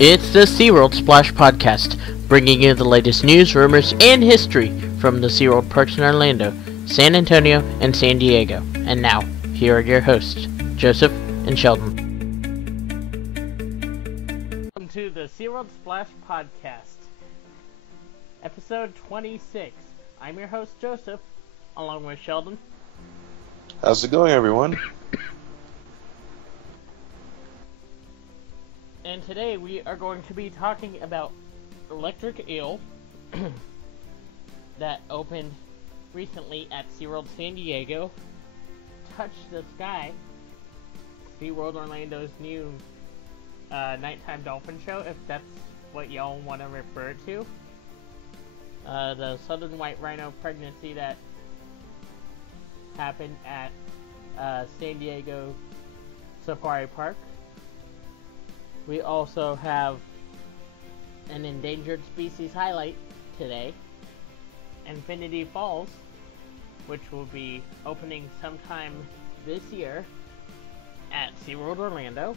It's the SeaWorld Splash Podcast, bringing you the latest news, rumors, and history from the SeaWorld parks in Orlando, San Antonio, and San Diego. And now, here are your hosts, Joseph and Sheldon. Welcome to the SeaWorld Splash Podcast, episode 26. I'm your host, Joseph, along with Sheldon. How's it going, everyone? And today we are going to be talking about Electric Eel that opened recently at SeaWorld San Diego, Touch the Sky, SeaWorld Orlando's new nighttime dolphin show, if that's what y'all want to refer to, the southern white rhino pregnancy that happened at San Diego Safari Park. We also have an endangered species highlight today, Infinity Falls, which will be opening sometime this year at SeaWorld Orlando.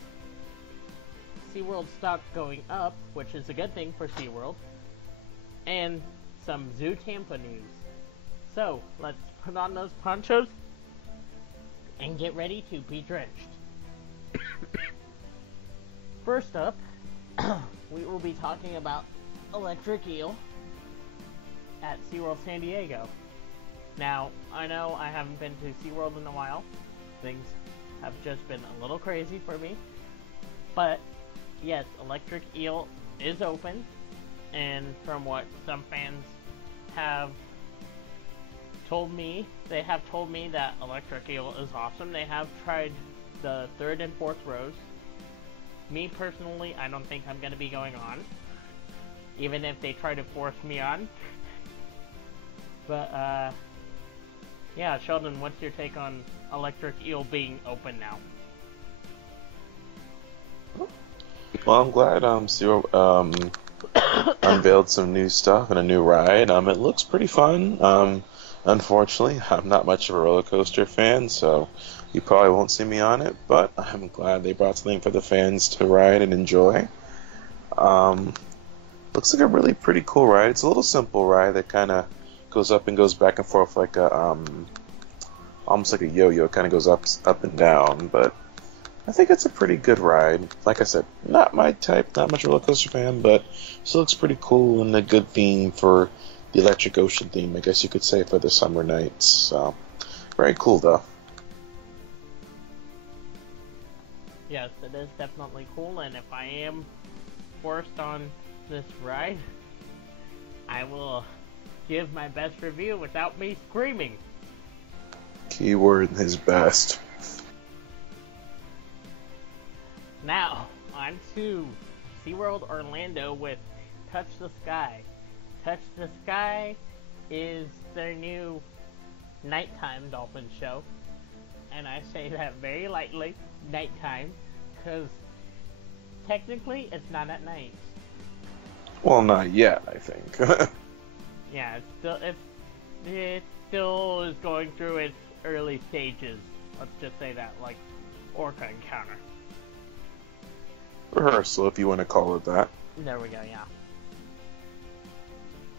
SeaWorld stock going up, which is a good thing for SeaWorld, and some Zoo Tampa news. So, let's put on those ponchos and get ready to be drenched. First up, we will be talking about Electric Eel at SeaWorld San Diego. Now, I know I haven't been to SeaWorld in a while. Things have just been a little crazy for me. But, yes, Electric Eel is open. And from what some fans have told me, they have told me that Electric Eel is awesome. They have tried the third and fourth rows. Me personally, I don't think I'm going to be going on, even if they try to force me on. But, yeah, Sheldon, what's your take on Electric Eel being open now? Well, I'm glad SeaWorld unveiled some new stuff and a new ride. It looks pretty fun. Unfortunately, I'm not much of a roller coaster fan, so you probably won't see me on it, but I'm glad they brought something for the fans to ride and enjoy. Looks like a really pretty cool ride. It's a little simple ride that kind of goes up and goes back and forth like a, almost like a yo-yo. It kind of goes up and down, but I think it's a pretty good ride. Like I said, not my type, not much roller coaster fan, but still looks pretty cool and a good theme for the Electric Ocean theme, I guess you could say, for the summer nights. So, very cool, though. Yes, it is definitely cool, and if I am forced on this ride, I will give my best review without me screaming. Keyword is best. Now, on to SeaWorld Orlando with Touch the Sky. Touch the Sky is their new nighttime dolphin show, and I say that very lightly, nighttime, because technically it's not at night. Well, not yet, I think. Yeah, it still is going through its early stages. Let's just say that, like Orca Encounter. Rehearsal, if you want to call it that. There we go, yeah.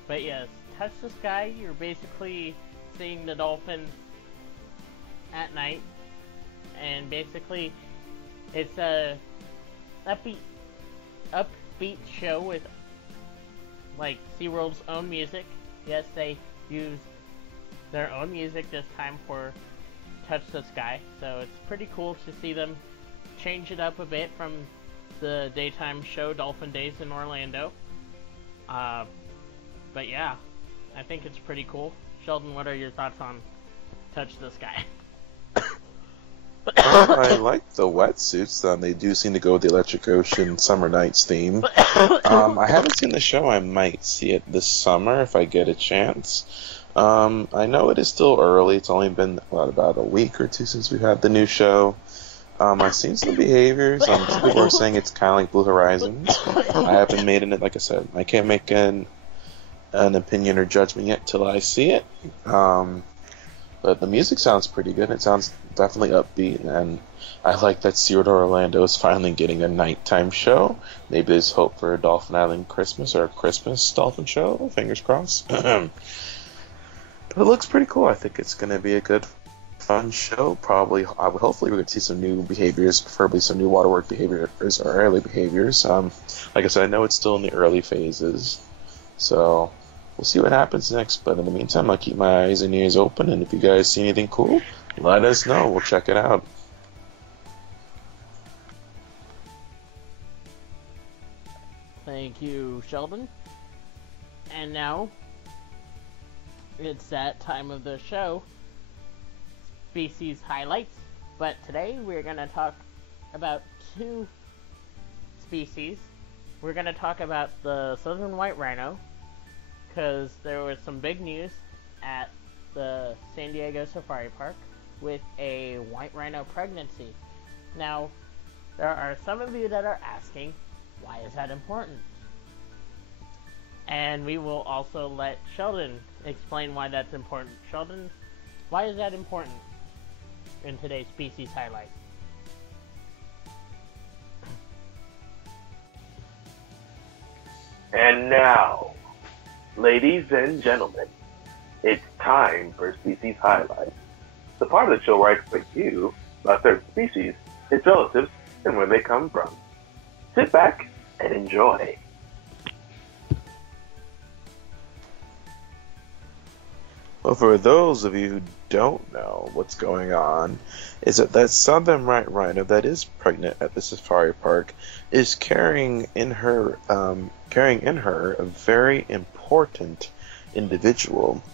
But yes, Touch the Sky, you're basically seeing the dolphins at night, and basically it's a upbeat show with like SeaWorld's own music. Yes, they use their own music this time for Touch the Sky, so it's pretty cool to see them change it up a bit from the daytime show Dolphin Days in Orlando. But yeah, I think it's pretty cool. Sheldon, what are your thoughts on Touch the Sky? I like the wetsuits. They do seem to go with the Electric Ocean Summer Nights theme. I haven't seen the show. I might see it this summer if I get a chance. I know it is still early. It's only been about a week or two since we've had the new show. I've seen some behaviors. Some people are saying it's kind of like Blue Horizons. I haven't made it. Like I said, I can't make an opinion or judgment yet till I see it. But the music sounds pretty good. It sounds definitely upbeat, and I like that SeaWorld Orlando is finally getting a nighttime show. Maybe there's hope for a Dolphin Island Christmas or a Christmas dolphin show. Fingers crossed. But it looks pretty cool. I think it's going to be a good, fun show. Probably, hopefully, we're going to see some new behaviors, preferably some new waterwork behaviors or early behaviors. Like I said, I know it's still in the early phases, so we'll see what happens next. But in the meantime, I'll keep my eyes and ears open, and if you guys see anything cool, let us know. We'll check it out. Thank you, Sheldon. And now, it's that time of the show, species highlights. But today, we're going to talk about two species. We're going to talk about the southern white rhino, because there was some big news at the San Diego Safari Park with a white rhino pregnancy. Now, there are some of you that are asking, why is that important? And we will also let Sheldon explain why that's important. Sheldon, why is that important in today's species highlight? And now, ladies and gentlemen, it's time for Species Highlights, the part of the show where I explain to you about certain species, its relatives, and where they come from. Sit back and enjoy. Well, for those of you who don't know what's going on, is that southern white rhino that is pregnant at the safari park is carrying in her a very important individual.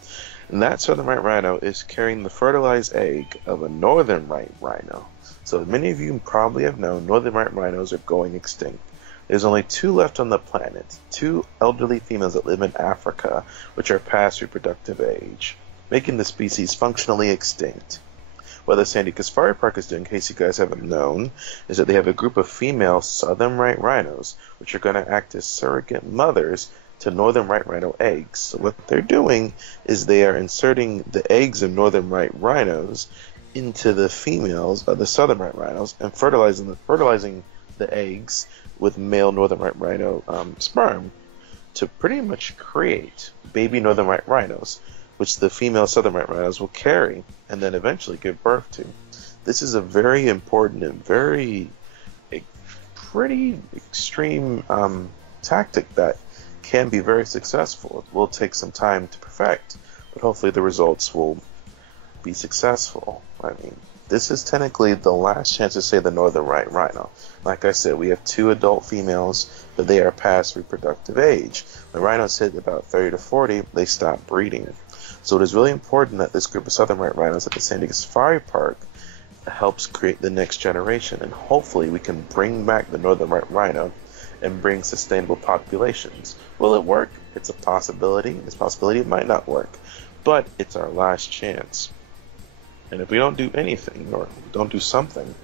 And that southern white rhino is carrying the fertilized egg of a northern white rhino. So many of you probably have known northern white rhinos are going extinct. There's only two left on the planet, two elderly females that live in Africa, which are past reproductive age, making the species functionally extinct. What the San Diego Safari Park is doing, in case you guys haven't known, is that they have a group of female southern white rhinos, which are going to act as surrogate mothers to northern white rhino eggs. So what they're doing is they are inserting the eggs of northern white rhinos into the females of the southern white rhinos and fertilizing the eggs with male northern white rhino sperm to pretty much create baby northern white rhinos, which the female southern white rhinos will carry and then eventually give birth to. This is a very important and pretty extreme tactic that can be very successful. It will take some time to perfect, but hopefully the results will be successful. I mean, this is technically the last chance to say the northern white rhino. Like I said, we have two adult females, but they are past reproductive age. When rhinos hit about 30 to 40, they stop breeding. So it is really important that this group of southern white rhinos at the San Diego Safari Park helps create the next generation, and hopefully we can bring back the northern white rhino and bring sustainable populations. Will it work? It's a possibility. It's a possibility it might not work, but it's our last chance. And if we don't do anything, or don't do something,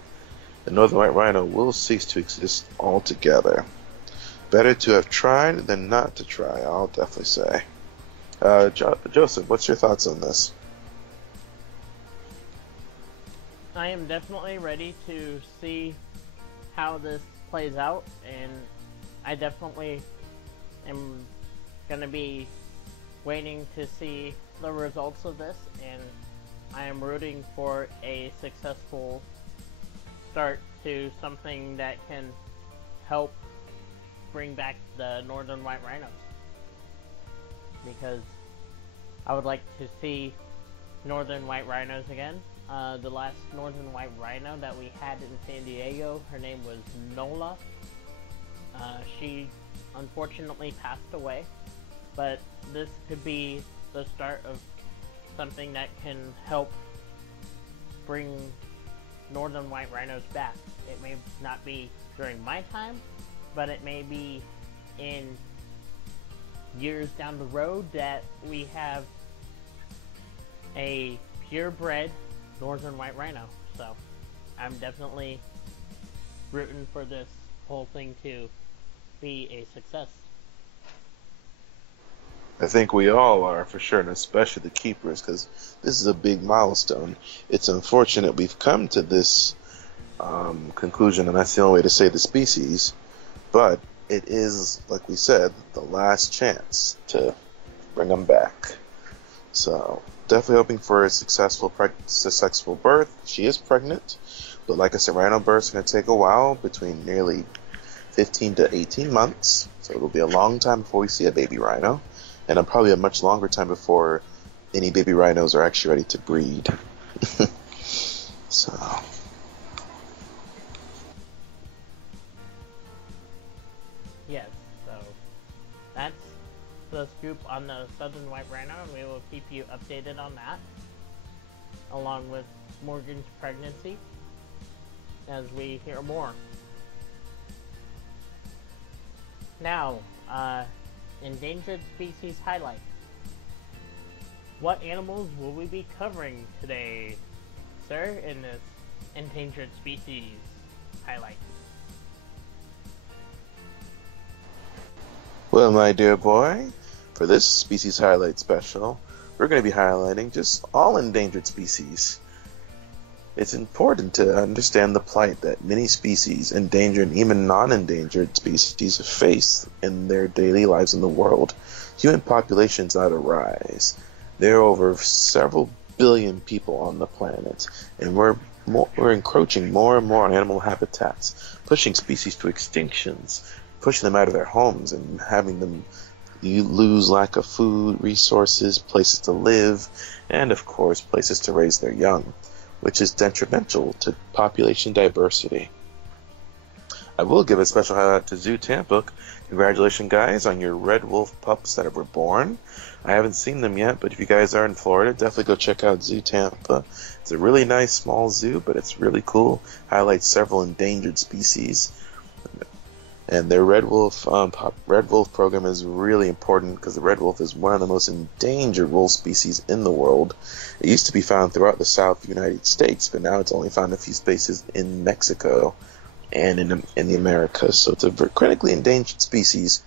the northern white rhino will cease to exist altogether. Better to have tried than not to try, I'll definitely say. Joseph, what's your thoughts on this? I am definitely ready to see how this plays out, and I definitely am going to be waiting to see the results of this, and I am rooting for a successful start to something that can help bring back the northern white rhinos, because I would like to see northern white rhinos again. The last northern white rhino that we had in San Diego, her name was Nola. She unfortunately passed away, but this could be the start of something that can help bring northern white rhinos back. It may not be during my time, but it may be in years down the road that we have a purebred northern white rhino. So I'm definitely rooting for this whole thing to be a success. I think we all are, for sure, and especially the keepers, because this is a big milestone. It's unfortunate we've come to this conclusion, and that's the only way to save the species, but it is, like we said, the last chance to bring them back. So, definitely hoping for a successful birth. She is pregnant, but like I said, rhino births are going to take a while, between nearly 15 to 18 months, so it'll be a long time before we see a baby rhino, and probably a much longer time before any baby rhinos are actually ready to breed. So, Yes, so that's the scoop on the southern white rhino, and we will keep you updated on that, along with Morgan's pregnancy, as we hear more. Now, endangered species highlight. What animals will we be covering today, sir, in this endangered species highlight? well, my dear boy, for this species highlight special, we're going to be highlighting just all endangered species. It's important to understand the plight that many species, endangered and even non-endangered species, face in their daily lives in the world. Human populations are on the rise. There are over several billion people on the planet, and we're encroaching more and more on animal habitats, pushing species to extinctions, pushing them out of their homes and having them lose lack of food, resources, places to live, and of course places to raise their young, which is detrimental to population diversity. I will give a special highlight to Zoo Tampa. Congratulations, guys, on your red wolf pups that were born. I haven't seen them yet, but if you guys are in Florida, definitely go check out Zoo Tampa. It's a really nice small zoo, but it's really cool. Highlights several endangered species. And their red wolf program is really important because the red wolf is one of the most endangered wolf species in the world. It used to be found throughout the South United States, but now it's only found in a few spaces in Mexico and in the Americas. So it's a critically endangered species.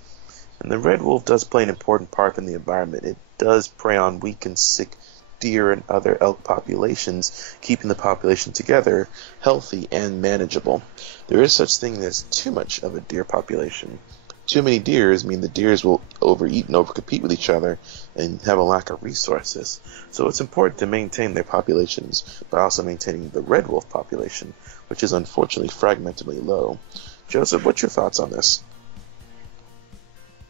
And the red wolf does play an important part in the environment. It does prey on weak and sick deer and other elk populations, keeping the population together, healthy and manageable. There is such thing as too much of a deer population. Too many deers mean the deers will overeat and overcompete with each other and have a lack of resources. So it's important to maintain their populations by also maintaining the red wolf population, which is unfortunately fragmentedly low. Joseph, what's your thoughts on this?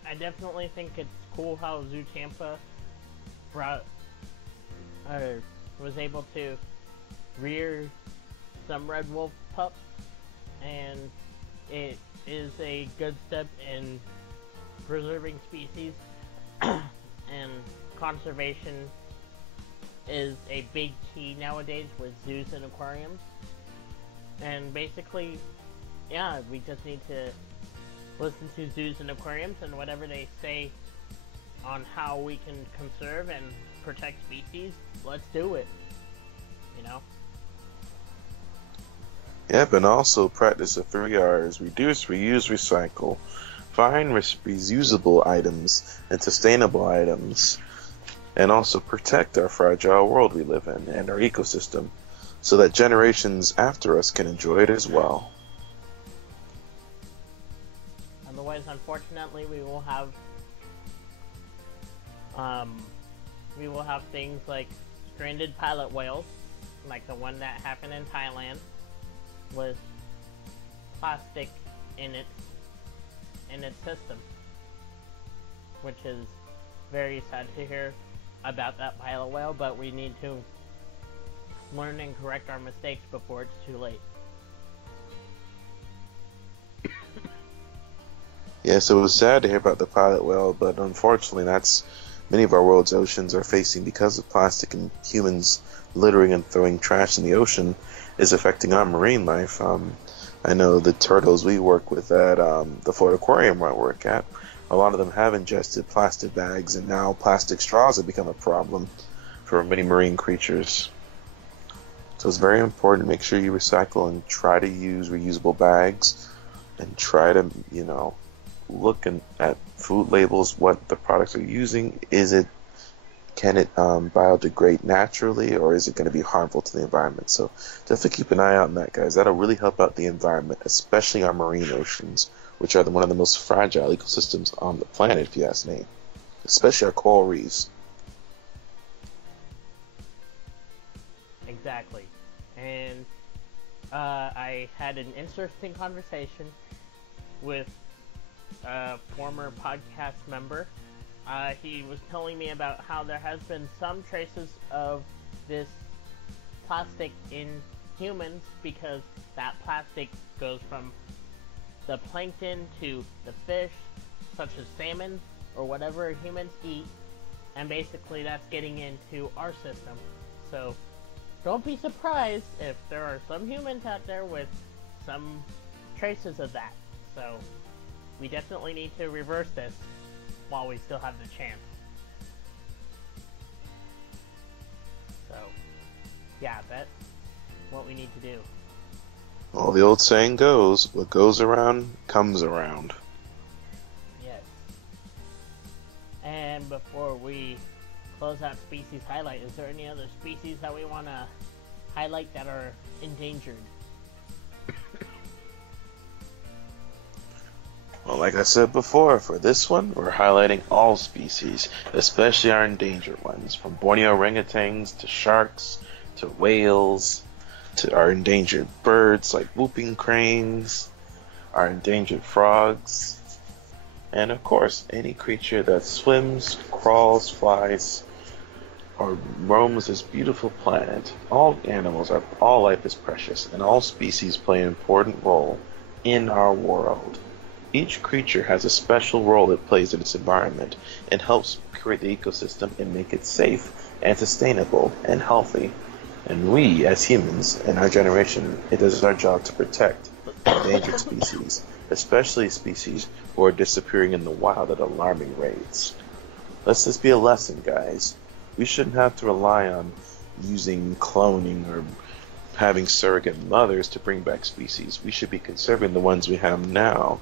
I definitely think it's cool how Zoo Tampa was able to rear some red wolf pups, and it is a good step in preserving species, and conservation is a big key nowadays with zoos and aquariums. And basically, yeah, we just need to listen to zoos and aquariums and whatever they say on how we can conserve and protect species. Let's do it, you know? Yep, and also practice the 3 R's: reduce, reuse, recycle. Find reusable items and sustainable items, and also protect our fragile world we live in and our ecosystem so that generations after us can enjoy it as well. Otherwise, unfortunately, we will have things like stranded pilot whales, like the one that happened in Thailand, with plastic in its system, which is very sad to hear about that pilot whale, but we need to learn and correct our mistakes before it's too late. Yes, it was sad to hear about the pilot whale, but unfortunately that's many of our world's oceans are facing because of plastic and humans littering and throwing trash in the ocean is affecting our marine life. I know the turtles we work with at the Florida Aquarium where I work at, a lot of them have ingested plastic bags, and now plastic straws have become a problem for many marine creatures. So it's very important to make sure you recycle and try to use reusable bags and try to, looking at food labels, what the products are using. Can it biodegrade naturally, or is it going to be harmful to the environment? So definitely keep an eye out on that, guys. That'll really help out the environment, especially our marine oceans, which are one of the most fragile ecosystems on the planet, if you ask me. Especially our coral reefs. Exactly. And I had an interesting conversation with a former podcast member. He was telling me about how there has been some traces of this plastic in humans because that plastic goes from the plankton to the fish, such as salmon or whatever humans eat, and basically that's getting into our system. So don't be surprised if there are some humans out there with some traces of that. So we definitely need to reverse this while we still have the chance. So yeah, that's what we need to do. Well, the old saying goes, what goes around comes around. Yes. And before we close out species highlight, is there any other species that we want to highlight that are endangered? Well, like I said before, for this one, we're highlighting all species, especially our endangered ones, from Borneo orangutans to sharks to whales to our endangered birds like whooping cranes, our endangered frogs, and of course, any creature that swims, crawls, flies, or roams this beautiful planet. All life is precious, and all species play an important role in our world. Each creature has a special role it plays in its environment and helps create the ecosystem and make it safe and sustainable and healthy. And we, as humans, in our generation, it is our job to protect endangered species, especially species who are disappearing in the wild at alarming rates. Let this be a lesson, guys. We shouldn't have to rely on using cloning or having surrogate mothers to bring back species. We should be conserving the ones we have now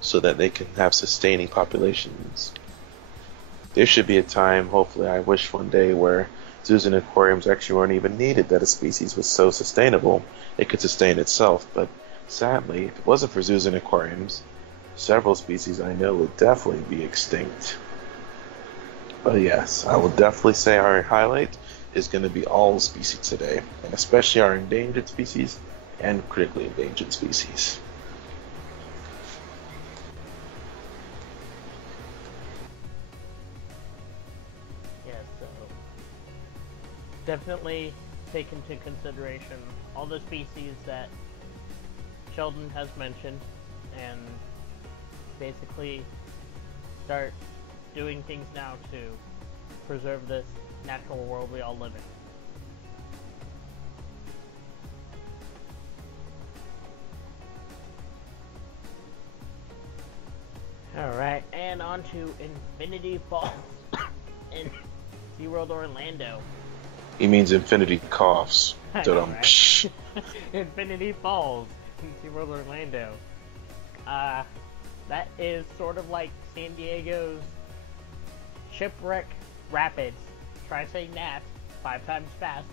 so that they can have sustaining populations. There should be a time, hopefully I wish one day, where zoos and aquariums actually weren't even needed, that a species was so sustainable it could sustain itself. But sadly, if it wasn't for zoos and aquariums, several species I know would definitely be extinct. But yes, I will definitely say our highlight is going to be all species today, and especially our endangered species and critically endangered species. Definitely take into consideration all the species that Sheldon has mentioned and basically start doing things now to preserve this natural world we all live in. Alright, and on to Infinity Falls in SeaWorld Orlando. He means infinity coughs. Right? Infinity Falls in SeaWorld Orlando. That is sort of like San Diego's Shipwreck Rapids. Try saying that 5 times fast.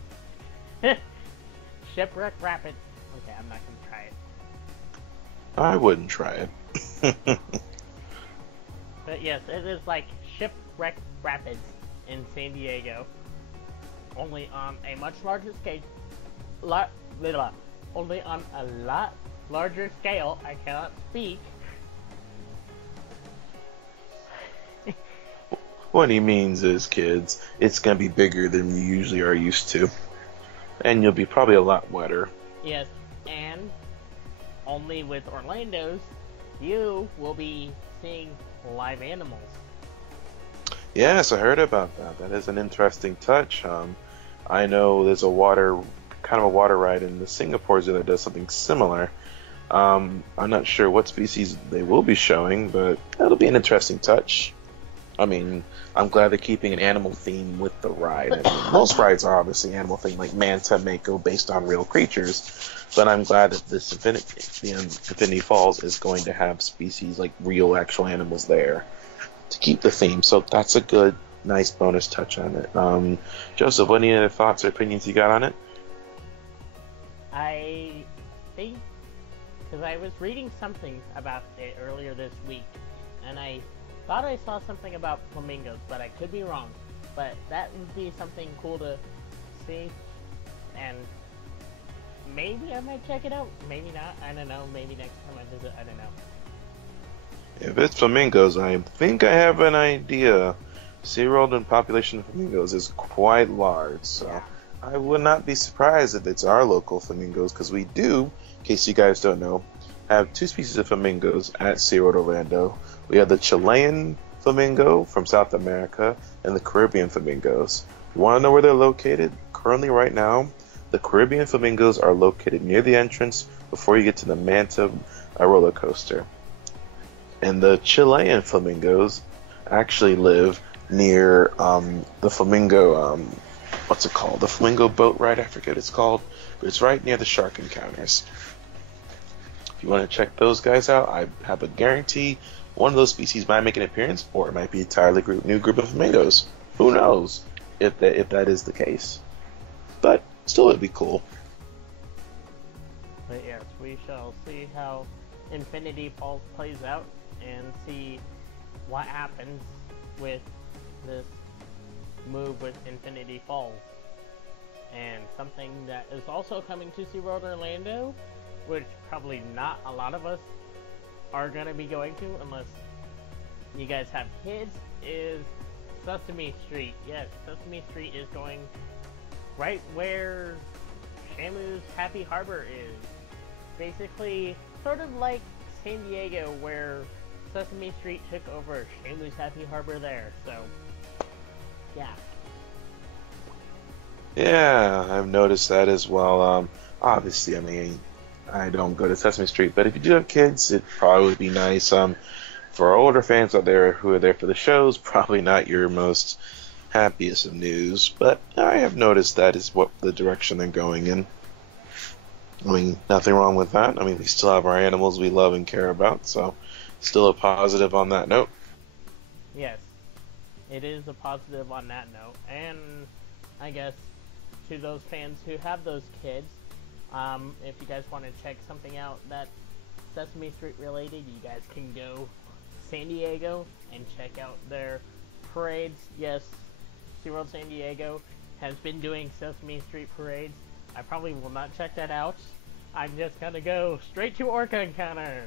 Shipwreck Rapids. Okay, I'm not gonna try it. I wouldn't try it. But yes, it is like Shipwreck Rapids in San Diego. Only on a much larger scale. Only on a lot larger scale. I cannot speak. What he means is, kids, it's going to be bigger than you usually are used to. And you'll be probably a lot wetter. Yes, and only with Orlando's, you will be seeing live animals. Yes, I heard about that. That is an interesting touch. I know there's a water ride in the Singapore Zoo that does something similar. I'm not sure what species they will be showing, but that'll be an interesting touch. I mean, I'm glad they're keeping an animal theme with the ride. I mean, most rides are obviously animal themed, like Manta, Mako, based on real creatures. But I'm glad that this Infinity Falls is going to have species like real, actual animals there to keep the theme. So that's a good, nice bonus touch on it. Joseph, what any other thoughts or opinions you got on it? I think, because I was reading something about it earlier this week, and I thought I saw something about flamingos, but I could be wrong. But that would be something cool to see, and maybe I might check it out. Maybe not. I don't know. Maybe next time I visit. I don't know. If it's flamingos, I think I have an idea. SeaWorld and population of flamingos is quite large, so I would not be surprised if it's our local flamingos, because we do, in case you guys don't know, have two species of flamingos at SeaWorld Orlando. We have the Chilean flamingo from South America and the Caribbean flamingos. You want to know where they're located? Currently, right now, the Caribbean flamingos are located near the entrance before you get to the Manta roller coaster. And the Chilean flamingos actually live near the flamingo, what's it called? The flamingo boat ride, I forget what it's called. But it's right near the shark encounters. If you want to check those guys out, I have a guarantee one of those species might make an appearance, or it might be an entirely new group of flamingos. Who knows if that is the case. But still, it'd be cool. But yes, we shall see how Infinity Falls plays out and see what happens with this move with Infinity Falls. And something that is also coming to SeaWorld Orlando, which probably not a lot of us are going to be going to unless you guys have kids, is Sesame Street. Yes, Sesame Street is going right where Shamu's Happy Harbor is. Basically, sort of like San Diego, where Sesame Street took over Shamu's Happy Harbor there. So, yeah. Yeah, I've noticed that as well. Obviously, I mean, I don't go to Sesame Street, but if you do have kids, it probably would be nice. For our older fans out there who are there for the shows, probably not your most happiest of news, but I have noticed that is what the direction they're going in. I mean, nothing wrong with that. I mean, we still have our animals we love and care about, so still a positive on that note. Yes, it is a positive on that note, and I guess to those fans who have those kids, if you guys want to check something out that's Sesame Street related, you guys can go to San Diego and check out their parades. Yes, SeaWorld San Diego has been doing Sesame Street parades. I probably will not check that out. I'm just gonna go straight to Orca Encounter,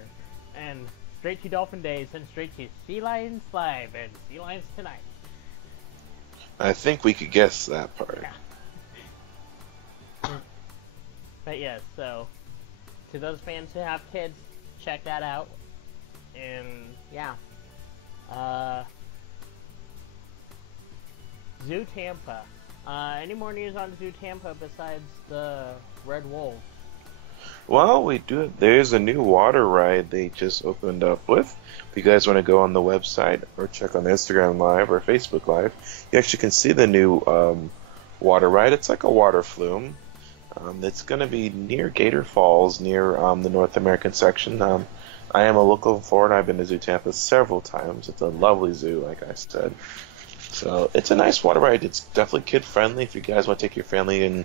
and straight to Dolphin Days, and straight to Sea Lions Live and Sea Lions Tonight. I think we could guess that part. Yeah. But yes, so to those fans who have kids, check that out. And yeah. Zoo Tampa. Any more news on Zoo Tampa besides the Red Wolf? Well, we do. There's a new water ride they just opened up with. If you guys want to go on the website or check on Instagram Live or Facebook Live, you actually can see the new water ride. It's like a water flume. It's going to be near Gator Falls, near the North American section. I am a local from Florida. I've been to Zoo Tampa several times. It's a lovely zoo, like I said. So it's a nice water ride. It's definitely kid friendly. If you guys want to take your family and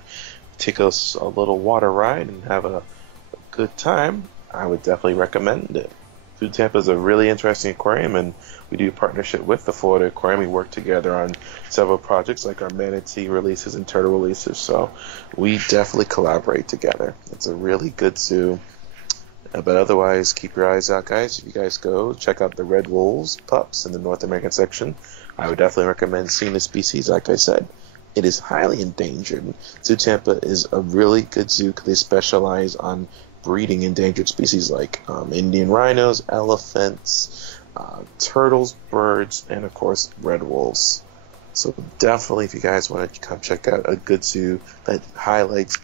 take us a little water ride and have a good time, I would definitely recommend it. Zoo Tampa is a really interesting aquarium, and we do a partnership with the Florida Aquarium. We work together on several projects like our manatee releases and turtle releases, so we definitely collaborate together. It's a really good zoo. But otherwise, keep your eyes out, guys. If you guys go, check out the Red Wolves pups in the North American section. I would definitely recommend seeing the species. Like I said, it is highly endangered. Zoo Tampa is a really good zoo because they specialize on breeding endangered species like Indian rhinos, elephants, turtles, birds, and of course red wolves. So definitely, if you guys want to come check out a good zoo that highlights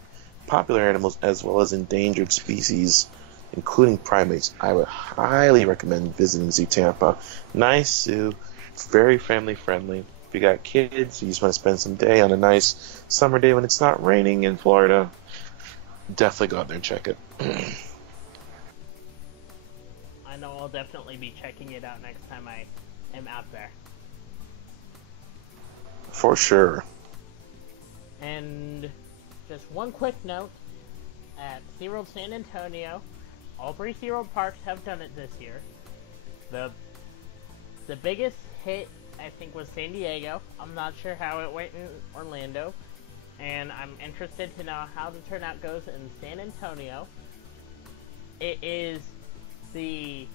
popular animals as well as endangered species, including primates, I would highly recommend visiting Zoo Tampa. Nice zoo, Very family friendly. If you got kids, you just want to spend some day on a nice summer day when it's not raining in Florida, definitely go out there and check it. I know I'll definitely be checking it out next time I am out there. For sure. And just one quick note, at SeaWorld San Antonio, all 3 SeaWorld parks have done it this year. The biggest hit, I think, was San Diego. I'm not sure how it went in Orlando, and I'm interested to know how the turnout goes in San Antonio. It is the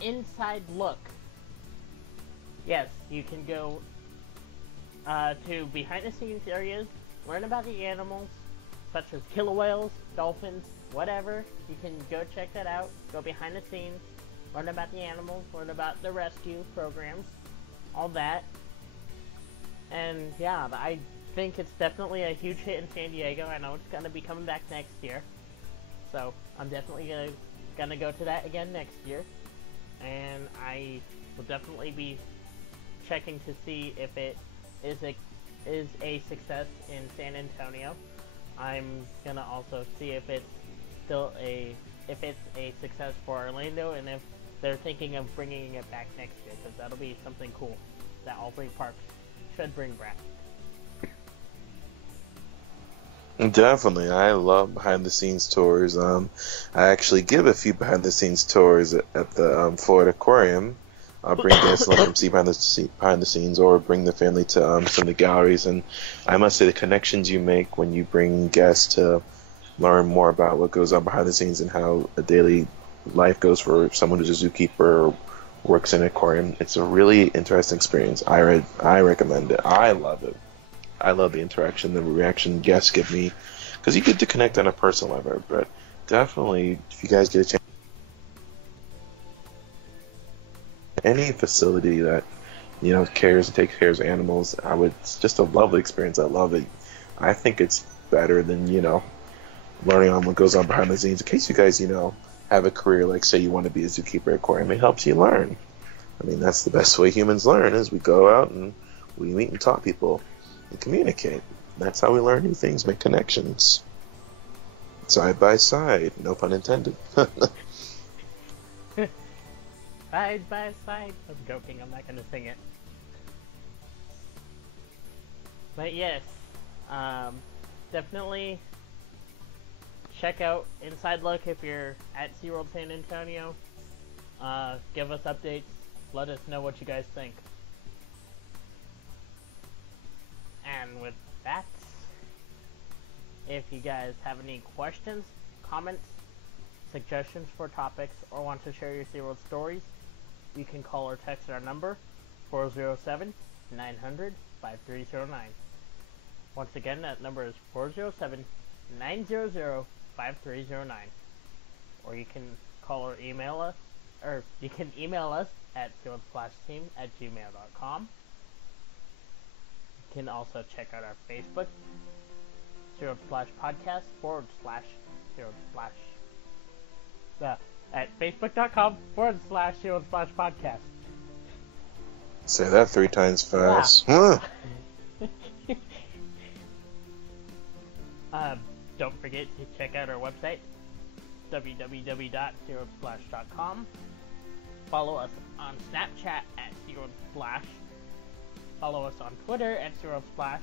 inside look. Yes, you can go to behind-the-scenes areas, learn about the animals, such as killer whales, dolphins, whatever. You can go check that out, go behind the scenes, learn about the animals, learn about the rescue programs, all that. And yeah, I think it's definitely a huge hit in San Diego. I know it's going to be coming back next year, so I'm definitely gonna go to that again next year. And I will definitely be checking to see if it is a success in San Antonio. I'm gonna also see if it's still a success for Orlando, and if they're thinking of bringing it back next year, because that'll be something cool that all 3 parks should bring back. Definitely, I love behind-the-scenes tours. I actually give a few behind-the-scenes tours at the Florida Aquarium. I'll bring guests and let them see behind the scenes, or bring the family to some of the galleries. And I must say, the connections you make when you bring guests to learn more about what goes on behind the scenes and how a daily life goes for someone who's a zookeeper or works in an aquarium, it's a really interesting experience. I recommend it. I love it. I love the interaction, the reaction guests give me, because you get to connect on a personal level. But definitely, if you guys get a chance, any facility that cares and takes care of animals, it's just a lovely experience. I love it. I think it's better than learning on what goes on behind the scenes. In case you guys have a career, like say you want to be a zookeeper at aquarium, it helps you learn. I mean, that's the best way humans learn, is we go out and we meet and talk to people and communicate. That's how we learn new things, make connections. Side by side, no pun intended. Side by side. I'm joking, I'm not gonna sing it. But yes, definitely check out Inside Look if you're at SeaWorld San Antonio. Give us updates, let us know what you guys think. And with that, if you guys have any questions, comments, suggestions for topics, or want to share your SeaWorld stories, you can call or text our number, 407-900-5309. Once again, that number is 407-900-5309. Or you can call or email us, or you can email us at SeaWorldSplashTeam@gmail.com. You can also check out our Facebook, SeaWorld Splash Podcast /SeaWorld Splash. At Facebook.com/SeaWorld Splash Podcast. Say that 3 times fast. Wow. Don't forget to check out our website, www.SeaWorldSplash.com. Follow us on Snapchat at SeaWorld Splash. Follow us on Twitter at SeaWorld Splash.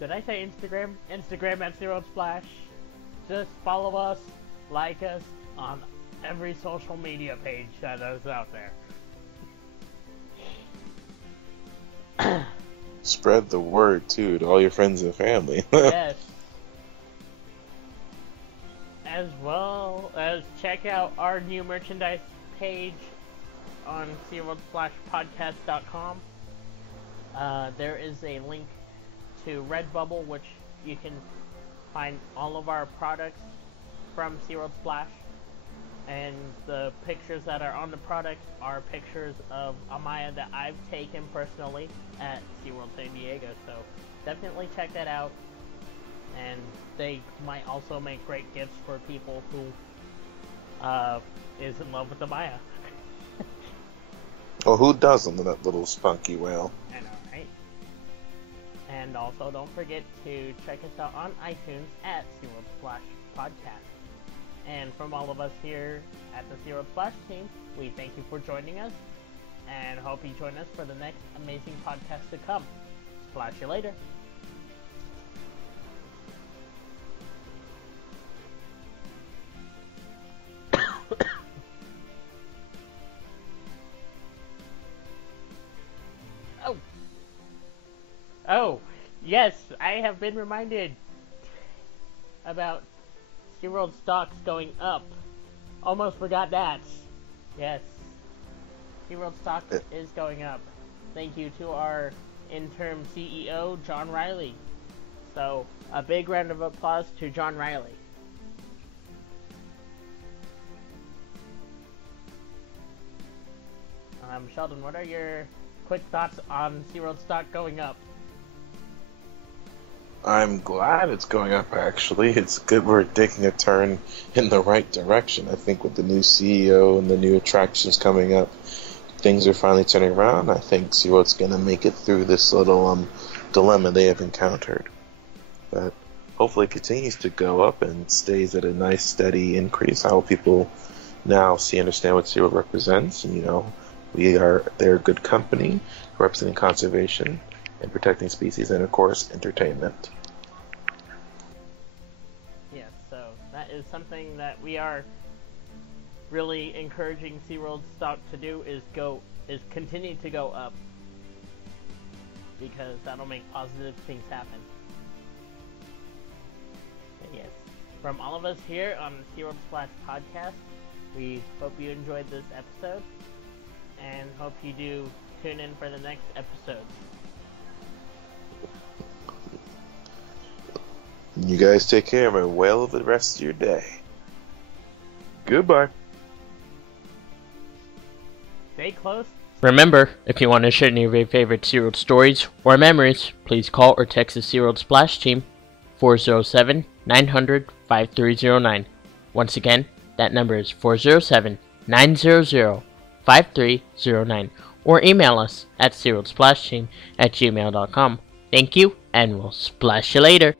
Did I say Instagram? Instagram at SeaWorld Splash. Just follow us, like us on every social media page that is out there. Spread the word, too, to all your friends and family. Yes. As well as check out our new merchandise page on SeaWorldSplashPodcast.com. There is a link to Redbubble, which you can find all of our products from SeaWorld Splash, and the pictures that are on the product are pictures of Amaya that I've taken personally at SeaWorld San Diego, so definitely check that out. And they might also make great gifts for people who is in love with Amaya. Oh, who doesn't? That little spunky whale. I know, right? And also, don't forget to check us out on iTunes at SeaWorld Splash Podcast. And from all of us here at the SeaWorld Splash team, we thank you for joining us, and hope you join us for the next amazing podcast to come. Splash you later. Oh, yes, I have been reminded about SeaWorld stocks going up. Almost forgot that. Yes, SeaWorld stock is going up. Thank you to our interim CEO, John Riley. So, a big round of applause to John Riley. Sheldon, what are your quick thoughts on SeaWorld stock going up? I'm glad it's going up, actually. It's good we're taking a turn in the right direction. I think with the new CEO and the new attractions coming up, things are finally turning around. I think SeaWorld's going to make it through this little dilemma they have encountered. But hopefully it continues to go up and stays at a nice, steady increase. How people now understand what SeaWorld represents. And, they're a good company representing conservation and protecting species and, of course, entertainment. Yes, so that is something that we are really encouraging SeaWorld stock to do is continue to go up, because that'll make positive things happen. And yes, from all of us here on the SeaWorld Splash Podcast, we hope you enjoyed this episode, and hope you do tune in for the next episode. You guys take care of a whale of the rest of your day. Goodbye. Stay close. Remember, if you want to share any of your favorite SeaWorld stories or memories, please call or text the SeaWorld Splash Team 407-900-5309. Once again, that number is 407-900-5309. Or email us at SeaWorldSplashTeam@gmail.com. Thank you, and we'll splash you later.